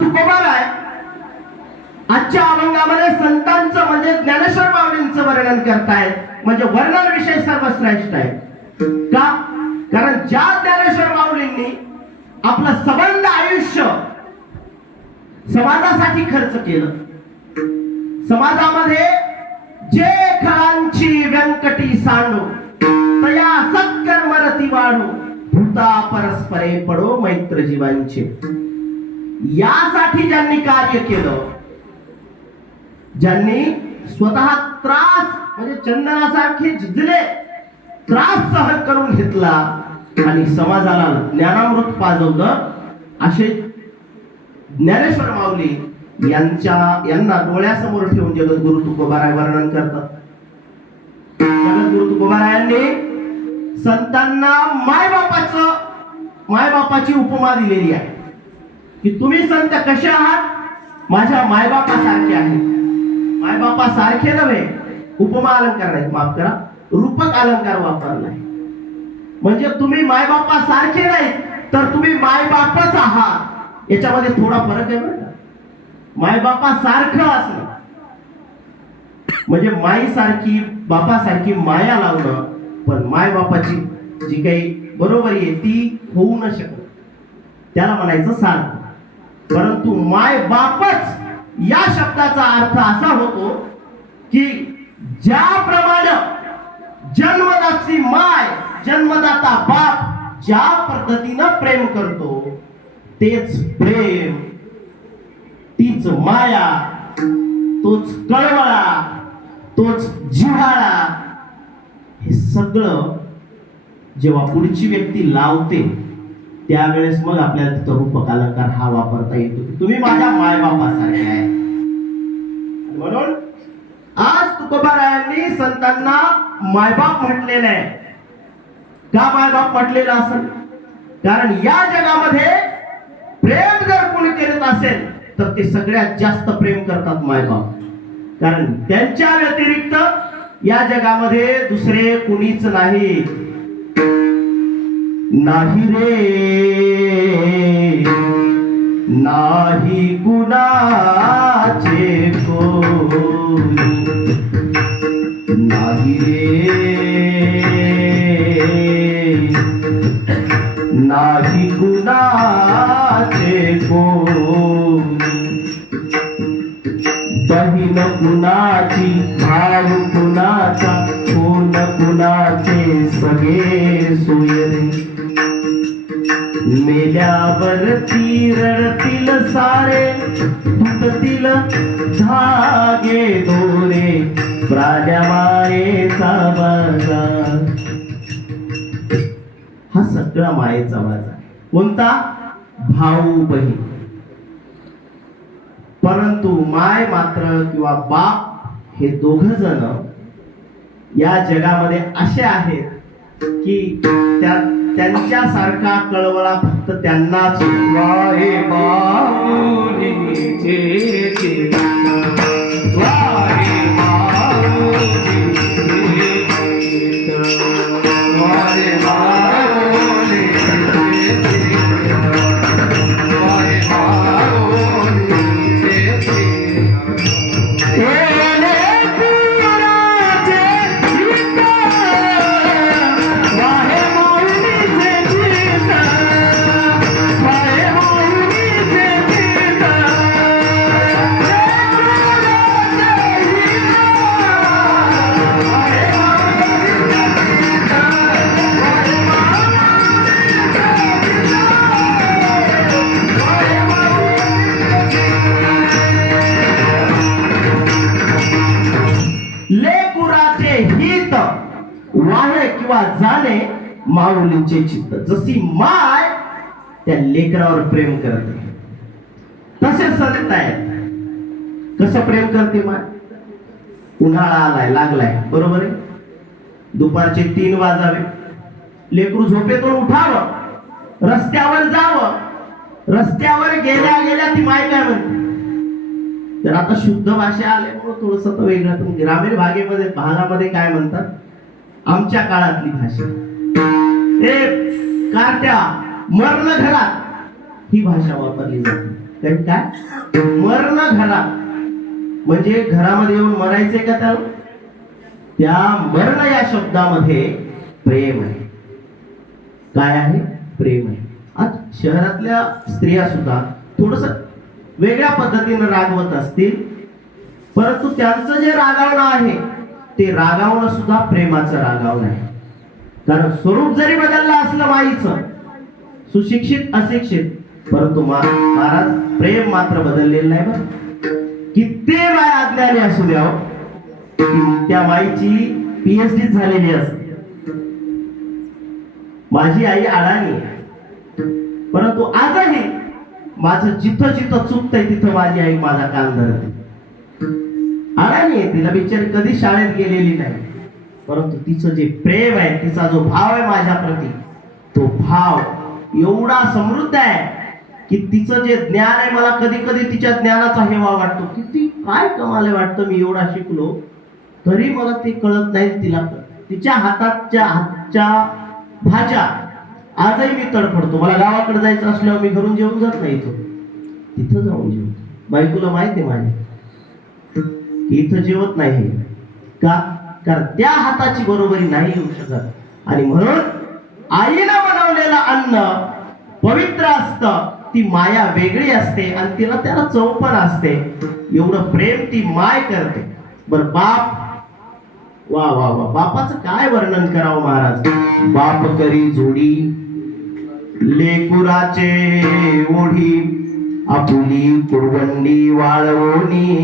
तुकोबाराय आजच्या अभंगामध्ये संतांचं म्हणजे ज्ञानेश्वर माऊलींचं वर्णन करतायत. म्हणजे वर्णन विषय सर्वश्रेष्ठ आहे. का? कारण ज्या ज्ञानेश्वर माऊलींनी आपलं सबंध आयुष्य समाजासाठी खर्च केलं, समाजामध्ये जे खळांची व्यंकटी सांडो तया सत्कर्मरती वाढो भूता परस्परे पडो मैत्र जीवांचे, यासाठी ज्यांनी कार्य केलं, ज्यांनी स्वतः त्रास म्हणजे चंदनासारखे झिजले त्रास सहन करून घेतला आणि समाजाला ज्ञानामृत पाजवलं, असे ज्ञानेश्वर माऊली यांना डोळ्यासमोर ठेवून जगद्गुरु तुकोबाराय वर्णन करतात. जगद्गुरु तुकोबारायांनी संतांना मायबापाची उपमा दिलेली आहे की तुम्ही संत कसे आहात? माझ्या मायबापासारखे आहेत. मायबापासारखे नव्हे, उपमा अलंकार नाही, माफ करा, रूपक अलंकार वापरलाय. म्हणजे तुम्ही मायबापासारखे नाही तर तुम्ही मायबापच आहात. याच्यामध्ये थोडा फरक आहे बरं का. मायबापासारखं असणं म्हणजे माईसारखी बापासारखी माया लावणं, पण मायबापाची जी काही बरोबरी आहे ती होऊ न शकत, त्याला म्हणायचं सारखं. परंतु माय बापच या शब्दाचा अर्थ असा होतो की ज्याप्रमाणे जन्मदाती माय जन्मदाता बाप ज्या पद्धतीनं प्रेम करतो तेच प्रेम, तीच माया, तोच कळवळा, तोच जिव्हाळा, हे सगळं जेव्हा पुढची व्यक्ती लावते त्यावेळेस मग आपल्याला तिथं रूपक अलंकार हा वापरता येतो. तुम्ही माझ्या मायबापासारखे आहे. म्हणून आज तुकोबारायांनी संतांना मायबाप म्हटलेलं आहे. का मायबाप म्हटलेलं असेल? कारण या जगामध्ये प्रेम जर कोणी करत असेल तर ते सगळ्यात जास्त प्रेम करतात मायबाप. कारण त्यांच्या व्यतिरिक्त या जगामध्ये दुसरे कुणीच नाही. नाही रे नाही कुणाचे कोणी, नाही रे नाही कुणाचे कोणी, बहीण कुणाची भाव कुणाचा कोण कुणाचे सगळे सोयरे, मेल्यावरती रडतील सारे तुटतील धागे दोरे प्राण्या मायेचा बाजार. हा सगळा मायेचा बाजार. कोणता? भाऊ बहीण. परंतु माय मात्र किंवा बाप हे दोघ जण या जगामध्ये असे आहेत की त्यांच्यासारखा कळवळा फक्त त्यांनाच. वाहे माऊलीचे वाहे माऊलीचे वाहे वाहे किंवा जाणे माऊलींचे चित्त. जशी माय त्या लेकरावर प्रेम करते तसे संत आहेत. कसं प्रेम करते माय? उन्हाळा आलाय लागलाय बरोबर आहे, दुपारचे 3 वाजावे, लेकरू झोपेतून उठावं, रस्त्यावर जावं, रस्त्यावर गेल्या गेल्या ती माय काय म्हणते? तर आता शुद्ध भाषा आल्यामुळे थोडस वेगळं. ग्रामीण भागामध्ये काय म्हणतात? आमच्या काळातली भाषा, हे कारट्या मरण घरात ही भाषा वापरली जाते. कारण काय मरण घरा म्हणजे घरामध्ये येऊन मरायचे का त्याला? त्या मरण या शब्दामध्ये प्रेम आहे. काय आहे? प्रेम आहे. आज शहरातल्या स्त्रिया सुद्धा थोडस वेगळ्या पद्धतीने रागवत असतील, परंतु त्यांचं जे रागावणं आहे ते रागावणं सुद्धा प्रेमाचं रागावणं आहे. कारण स्वरूप जरी बदललं असलं माईचं, सुशिक्षित अशिक्षित, परंतु महाराज प्रेम मात्र बदललेलं नाही. बरं किती माय अज्ञानी असू द्या, त्या माईची PhD झालेली असते. माझी आई अडाणी आहे, परंतु आजही माझं जिथं जिथं चुकतंय तिथं माझी आई माझा कान धरते. अडाणी आहे, तिला बिचारी कधी शाळेत गेलेली नाही, परंतु तिचं जे प्रेम आहे, तिचा जो भाव आहे माझ्या प्रती, तो भाव एवढा समृद्ध आहे की तिचं जे ज्ञान आहे, मला कधी कधी तिच्या ज्ञानाचा हेवा वाटतो. किती काय कमाल आहे वाटतं, मी एवढा शिकलो तरी मला ते कळत नाही. तिला तिच्या हातच्या भाज्या आजही मी तडफडतो. मला गावाकडे जायचं असल्यावर मी घरून जेवून जात नाही, तिथं जाऊन जेवतो. बायकोला माहिती आहे माझ्या की इथं जेवत नाही का, कारण त्या हाताची बरोबरी नाही येऊ शकत. आणि म्हणून आईनं बनवलेलं अन्न पवित्र असतं, ती माया वेगळी असते आणि त्याला चव पण असते. एवढं प्रेम ती माय करते. बरं बाप, वा वा वा, बापाचं काय वर्णन करावं महाराज. बाप करी जोडी लेकुराचे ओढी, आपुली कुरवंडी वाळवणी,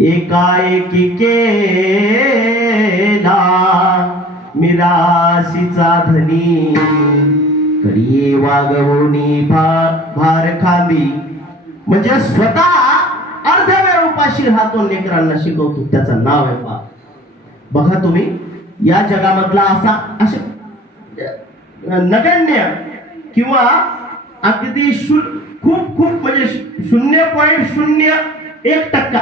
एकाएकी केला मिराशीचा धनी, करी वागवणी भार खाली. म्हणजे स्वतः अर्धवेळ उपाशी राहतो, लेकरांना शिकवतो, त्याचं नाव आहे बाप. बघा तुम्ही या जगामधला असे नगण्य किंवा अगदी खूप म्हणजे 0.01%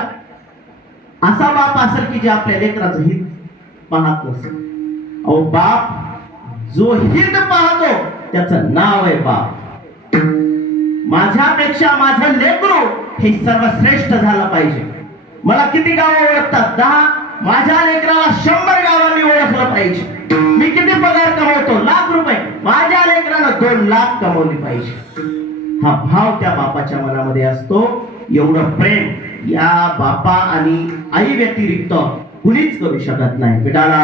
असा बाप असेल की जे आपल्या लेकराचं हित पाहत नसेल. अहो बाप जो हित पाहतो त्याचं नाव आहे बाप. माझ्यापेक्षा माझं लेकरू हे सर्वश्रेष्ठ झालं पाहिजे. मला किती गावं ओळखतात? 10. माझ्या लेकराला 100 गावांनी ओळखलं पाहिजे. मी किती पगार कमवतो? ₹1,00,000. माझ्या लेकरानं 2 लाख कमवली पाहिजे. हा भाव त्या बापाच्या मनामध्ये असतो. एवढं प्रेम या बापा आणि आई व्यतिरिक्त कुणीच करू शकत नाही. बेटाला